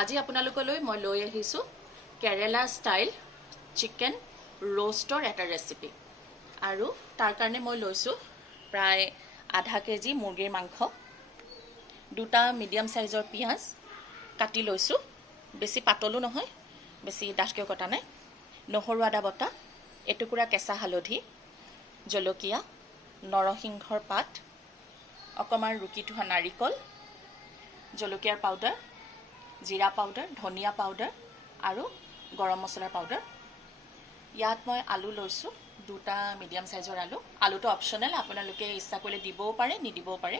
আজি আপোনালোকলৈ মই লৈ আহিছোঁ কেৰেলা ষ্টাইল চিকেন ৰোষ্টৰ এটা ৰেচিপি। আৰু তাৰ কাৰণে মই লৈছোঁ প্ৰায় আধা কেজি মুৰ্গীৰ মাংস, দুটা মিডিয়াম সাইজৰ পিঁয়াজ কাটি লৈছোঁ, বেছি পাতলো নহয় বেছি ডাঠকৈ কটা নাই, নহৰু আদা বটা, এটুকুৰা কেঁচা হালধি, জলকীয়া, নৰসিংহৰ পাত, অকণমান ৰুকি থোৱা নাৰিকল, জলকীয়াৰ পাউডাৰ, জিৰা পাউডাৰ, ধনিয়া পাউডাৰ আৰু গৰম মছলাৰ পাউডাৰ। ইয়াত মই আলু লৈছোঁ, দুটা মিডিয়াম সাইজৰ আলু। আলুটো অপশ্যনেল, আপোনালোকে ইচ্ছা কৰিলে দিবও পাৰে নিদিবও পাৰে।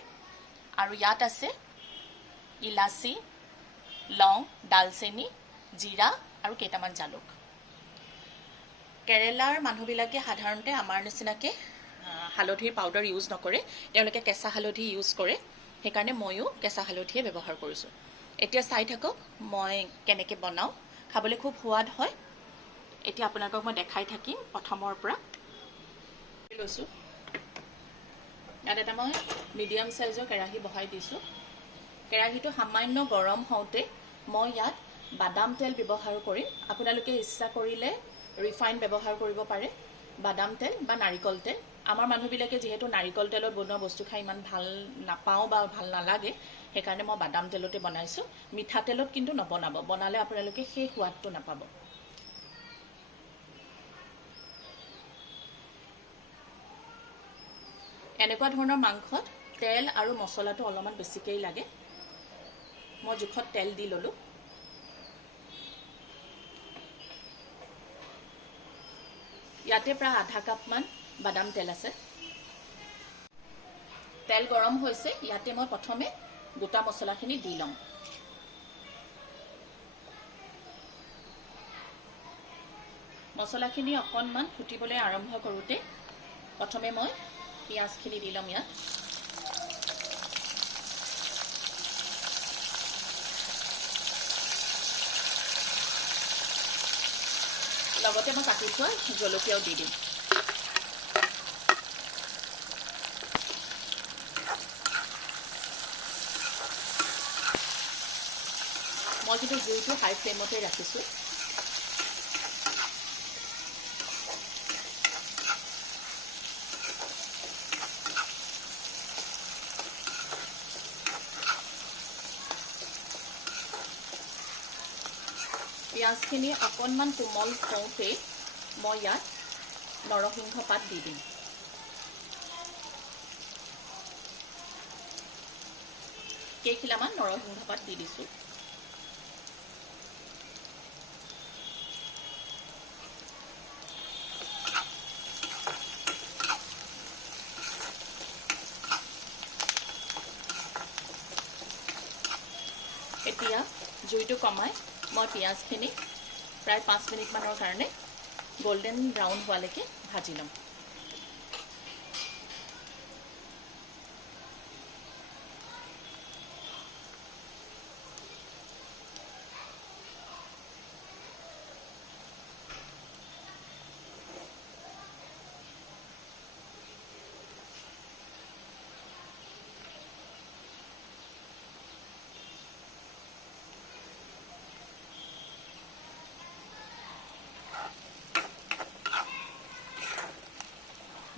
আৰু ইয়াত আছে ইলাচি, লং, ডালচেনি, জিৰা আৰু কেইটামান জালুক। কেৰেলাৰ মানুহবিলাকে সাধাৰণতে আমাৰ নিচিনাকৈ হালধিৰ পাউডাৰ ইউজ নকৰে, তেওঁলোকে কেঁচা হালধি ইউজ কৰে, সেইকাৰণে ময়ো কেঁচা হালধিয়ে ব্যৱহাৰ কৰিছোঁ। এতিয়া চাই থাকক মই কেনেকৈ বনাওঁ, খাবলৈ খুব সোৱাদ হয়। এতিয়া আপোনালোকক মই দেখাই থাকিম প্ৰথমৰ পৰা। লৈছোঁ, ইয়াত এটা মই মিডিয়াম সাইজৰ কেৰাহী বহাই দিছোঁ। কেৰাহীটো সামান্য গৰম হওঁতে মই ইয়াত বাদাম তেল ব্যৱহাৰ কৰিম। আপোনালোকে ইচ্ছা কৰিলে ৰিফাইন ব্যৱহাৰ কৰিব পাৰে, বাদাম তেল বা নাৰিকল তেল। আমাৰ মানুহবিলাকে যিহেতু নাৰিকল তেলত বনোৱা বস্তু খাই ইমান ভাল নাপাওঁ বা ভাল নালাগে, সেইকাৰণে মই বাদাম তেলতে বনাইছোঁ। মিঠাতেলত কিন্তু নবনাব, বনালে আপোনালোকে সেই সোৱাদটো নাপাব। এনেকুৱা ধৰণৰ মাংসত তেল আৰু মছলাটো অলপমান বেছিকেই লাগে। মই জোখত তেল দি ল'লোঁ। ইয়াতে প্ৰায় আধা কাপমান বাদাম তেল আছে। তেল গৰম হৈছে, ইয়াতে মই প্ৰথমে গোটা মছলাখিনি দি লওঁ। মছলাখিনি অকণমান ফুটিবলৈ আৰম্ভ কৰোঁতে প্ৰথমে মই পিঁয়াজখিনি দি ল'ম ইয়াত। লগতে মই কাটি থোৱা জলকীয়াও দি দিম। মই কিন্তু জুইটো হাই ফ্লেমতে ৰাখিছোঁ। পিঁয়াজখিনি অকণমান কোমল হওঁতেই মই ইয়াত নৰসিংহ পাত দি দিম। কেইখিলামান নৰসিংহ পাত দি দিছোঁ। এতিয়া জুইটো কমাই মই পিঁয়াজখিনি প্ৰায় 5 মিনিটমানৰ কাৰণে গোল্ডেন ব্ৰাউন হোৱালৈকে ভাজি ল'ম।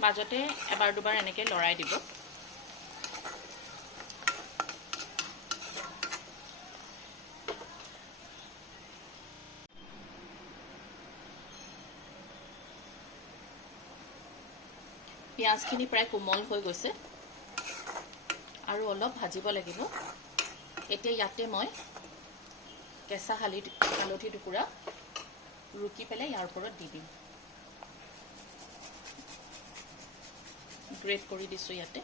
মাজতে এবাৰ দুবাৰ এনেকৈ লৰাই দিব। পিঁয়াজখিনি প্ৰায় কোমল হৈ গৈছে আৰু অলপ ভাজিব লাগিব। এতিয়া ইয়াতে মই কেঁচা হালধি টুকুৰা ৰুকি পেলাই ইয়াৰ ওপৰত দি দিম। গ্ৰেট কৰি দিছোঁ ইয়াতে।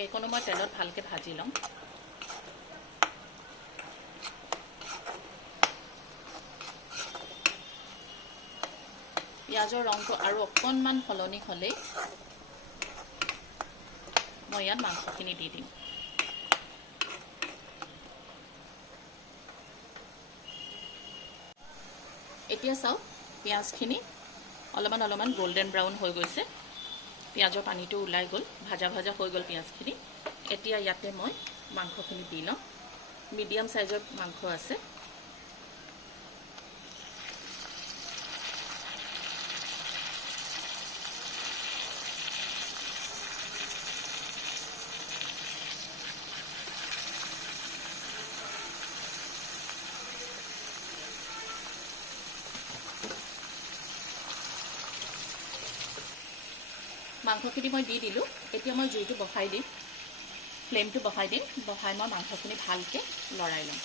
এইকণো মই তেলত ভালকৈ ভাজি ল'ম। পিঁয়াজৰ ৰংটো আৰু অকণমান সলনি হ'লেই মই ইয়াত মাংসখিনি দি দিম। এতিয়া চাওক পিঁয়াজখিনি অলপমান গোল্ডেন ব্ৰাউন হৈ গৈছে। পিঁয়াজৰ পানীটো ওলাই গ'ল, ভাজা হৈ গ'ল পিঁয়াজখিনি। এতিয়া ইয়াতে মই মাংসখিনি দি লওঁ। মিডিয়াম সাইজৰ মাংস আছে। মাংসখিনি মই দি দিলোঁ। এতিয়া মই জুইটো বহাই দিম, ফ্লেমটো বহাই দিম। বহাই মই মাংসখিনি ভালকৈ লৰাই ল'ম।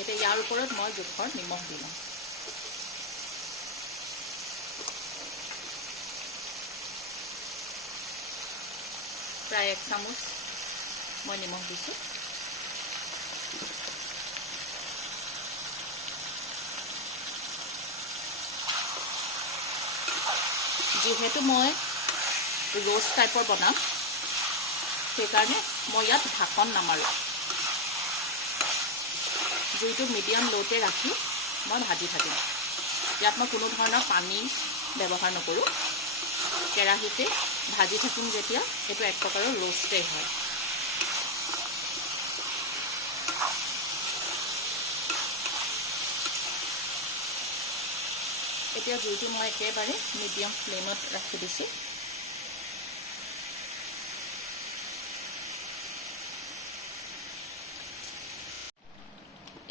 এতিয়া ইয়াৰ ওপৰত মই জোখৰ নিমখ দি লওঁ। প্ৰায় 1 চামুচ মই নিমখ দিছোঁ। যিহেতু মই ৰোষ্ট টাইপৰ বনাম, সেইকাৰণে মই ইয়াত ঢাকন নামাৰোঁ। জুইটো মিডিয়াম ল'তে ৰাখি মই ভাজি থাকিম। ইয়াত মই কোনো ধৰণৰ পানী ব্যৱহাৰ নকৰোঁ। কেৰাহীতে ভাজি থাকিম যেতিয়া, এইটো এক প্ৰকাৰৰ ৰোষ্টেই হয়। এতিয়া জুইটো মই একেবাৰে মিডিয়াম ফ্লেমত ৰাখি দিছোঁ।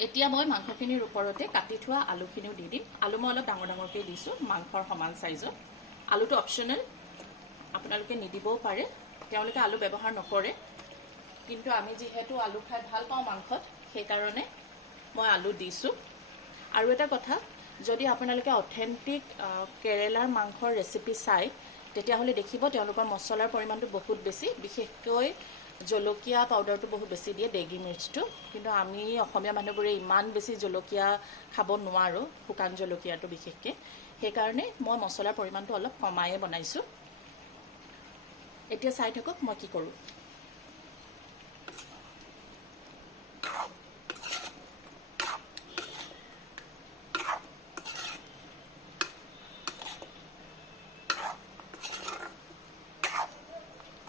এতিয়া মই মাংসখিনিৰ ওপৰতে কাটি থোৱা আলুখিনিও দি দিম। আলু মই অলপ ডাঙৰকৈ দিছোঁ, মাংসৰ সমান সাইজৰ। আলুটো অপশ্যনেল, আপোনালোকে নিদিবও পাৰে, তেওঁলোকে আলু ব্যৱহাৰ নকৰে। কিন্তু আমি যিহেতু আলু খাই ভাল পাওঁ মাংসত, সেইকাৰণে মই আলু দিছোঁ। আৰু এটা কথা, যদি আপোনালোকে অথেণ্টিক কেৰেলাৰ মাংসৰ ৰেচিপি চাই, তেতিয়াহ'লে দেখিব তেওঁলোকৰ মছলাৰ পৰিমাণটো বহুত বেছি। বিশেষকৈ জলকীয়া পাউডাৰটো বহুত বেছি দিয়ে, দেগী মিৰ্চটো। কিন্তু আমি অসমীয়া মানুহবোৰে ইমান বেছি জলকীয়া খাব নোৱাৰোঁ, শুকান জলকীয়াটো বিশেষকৈ। সেইকাৰণে মই মছলাৰ পৰিমাণটো অলপ কমায়ে বনাইছোঁ। এতিয়া চাই থাকক মই কি কৰোঁ।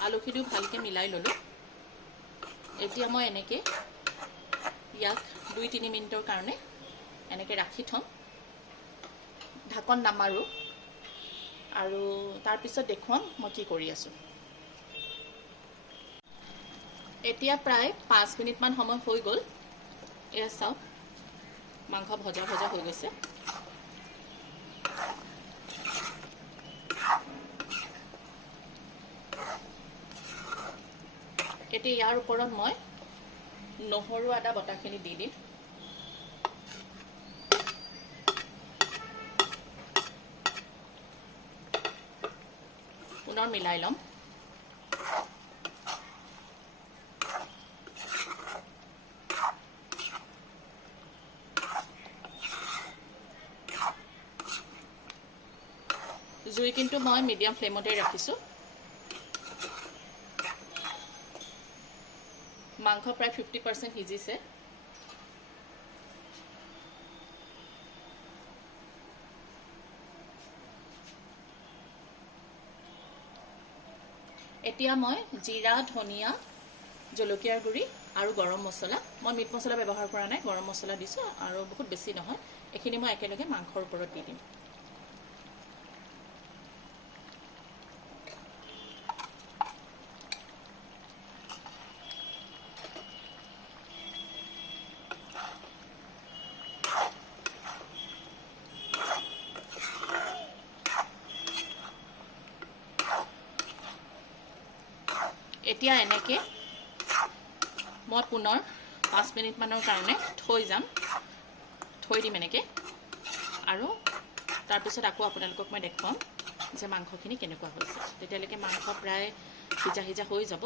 আলুখিনিও ভালকৈ মিলাই ল'লোঁ। এতিয়া মই এনেকৈ ইয়াক 2-3 মিনিটৰ কাৰণে এনেকৈ ৰাখি থ'ম, ঢাকন নামাৰোঁ। আৰু তাৰপিছত দেখুৱাম মই কি কৰি আছোঁ। এতিয়া প্ৰায় 5 মিনিটমান সময় হৈ গ'ল। এয়া চাওক, মাংস ভজা হৈ গৈছে। এতিয়া ইয়াৰ ওপৰত মই নহৰু আদা বটাখিনি দি দিম। পুনৰ মিলাই ল'ম। জুই কিন্তু মই মিডিয়াম ফ্লেমতে ৰাখিছোঁ। মাংস প্ৰায় 50% সিজিছে। এতিয়া মই জিৰা, ধনিয়া, জলকীয়াৰ গুড়ি আৰু গৰম মছলা, মই মিট মছলা ব্যৱহাৰ কৰা নাই, গৰম মছলা দিছোঁ। আৰু বহুত বেছি নহয়, এইখিনি মই একেলগে মাংসৰ ওপৰত দি দিম। এতিয়া এনেকৈ মই পুনৰ 5 মিনিটমানৰ কাৰণে থৈ দিম এনেকৈ। আৰু তাৰপিছত আকৌ আপোনালোকক মই দেখুৱাম যে মাংসখিনি কেনেকুৱা হৈছে। তেতিয়ালৈকে মাংস প্ৰায় সিজা হৈ যাব।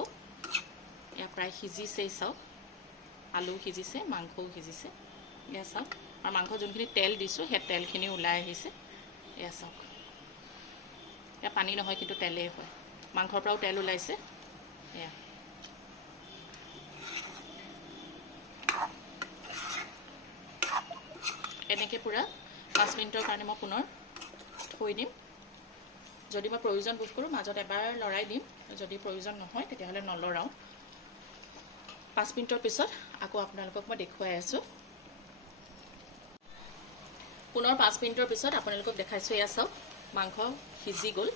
এয়া প্ৰায় সিজিছেই চাওক, আলু সিজিছে, মাংসও সিজিছে। এয়া চাওক, আৰু মাংস যোনখিনি তেল দিছোঁ সেই তেলখিনি ওলাই আহিছে। এয়া চাওক, এয়া পানী নহয় কিন্তু তেলেই হয়, মাংসৰ পৰাও তেল ওলাইছে। এয়া এনেকৈ পূৰা 5 মিনিটৰ কাৰণে মই পুনৰ থৈ দিম। যদি মই প্ৰয়োজন বোধ কৰোঁ মাজত এবাৰ লৰাই দিম, যদি প্ৰয়োজন নহয় তেতিয়াহ'লে নলৰাওঁ। 5 মিনিটৰ পিছত আকৌ আপোনালোকক মই দেখুৱাই আছোঁ। পুনৰ 5 মিনিটৰ পিছত আপোনালোকক দেখাইছোঁ। এয়া চাওক, মাংস সিজি গ'ল,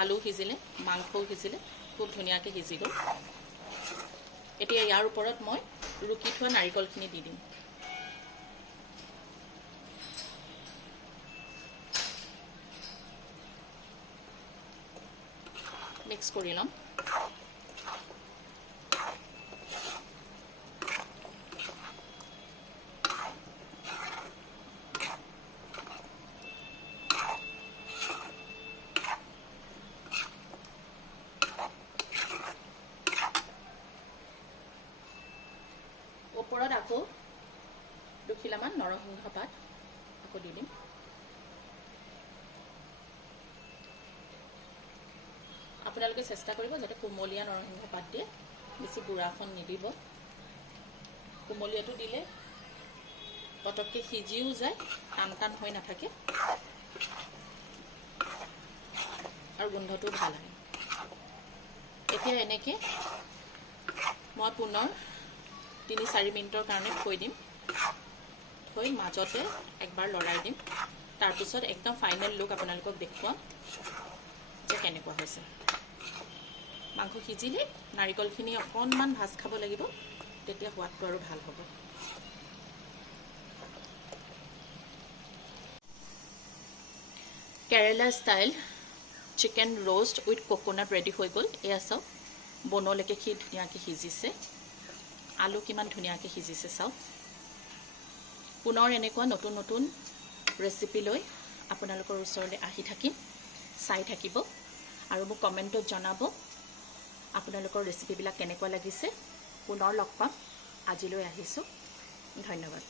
আলু সিজিলে, মাংসও সিজিলে, খুব ধুনীয়াকৈ সিজি গ'ল। এতিয়া ইয়াৰ ওপৰত মই ৰুকি থোৱা নাৰিকলখিনি দি দিম। মিক্স কৰি ল'ম। ওপৰত আকৌ 2 খিলামান নৰসিংহ পাত আকৌ দি দিম। আপোনালোকে চেষ্টা কৰিব যাতে কোমলীয়া নৰসিংহ পাত দিয়ে, বেছি বুঢ়াখন নিদিব। কোমলীয়াটো দিলে পটককৈ সিজিও যায়, টান হৈ নাথাকে, আৰু গোন্ধটোও ভাল আহে। এতিয়া এনেকৈ মই পুনৰ 3-4 মিনিটৰ কাৰণে থৈ দিম। থৈ মাজতে একবাৰ লৰাই দিম। তাৰপিছত একদম ফাইনেল লুক আপোনালোকক দেখুৱাম যে কেনেকুৱা হৈছে। মাংস সিজিলে নাৰিকলখিনি অকণমান ভাজ খাব লাগিব, তেতিয়া সোৱাদটো আৰু ভাল হ'ব। Kerala style chicken roast with coconut ready হৈ গ'ল। এয়া চাওক, বনলৈকে কি ধুনীয়াকৈ সিজিছে, আলু কিমান ধুনীয়াকৈ সিজিছে চাওক। পুনৰ এনেকুৱা নতুন নতুন ৰেচিপি লৈ আপোনালোকৰ ওচৰলৈ আহি থাকিম, চাই থাকিব, আৰু মোক কমেণ্টত জনাব আপোনালোকৰ ৰেচিপিবিলাক কেনেকুৱা লাগিছে। পুনৰ লগ পাম। আজিলৈ আহিছোঁ, ধন্যবাদ।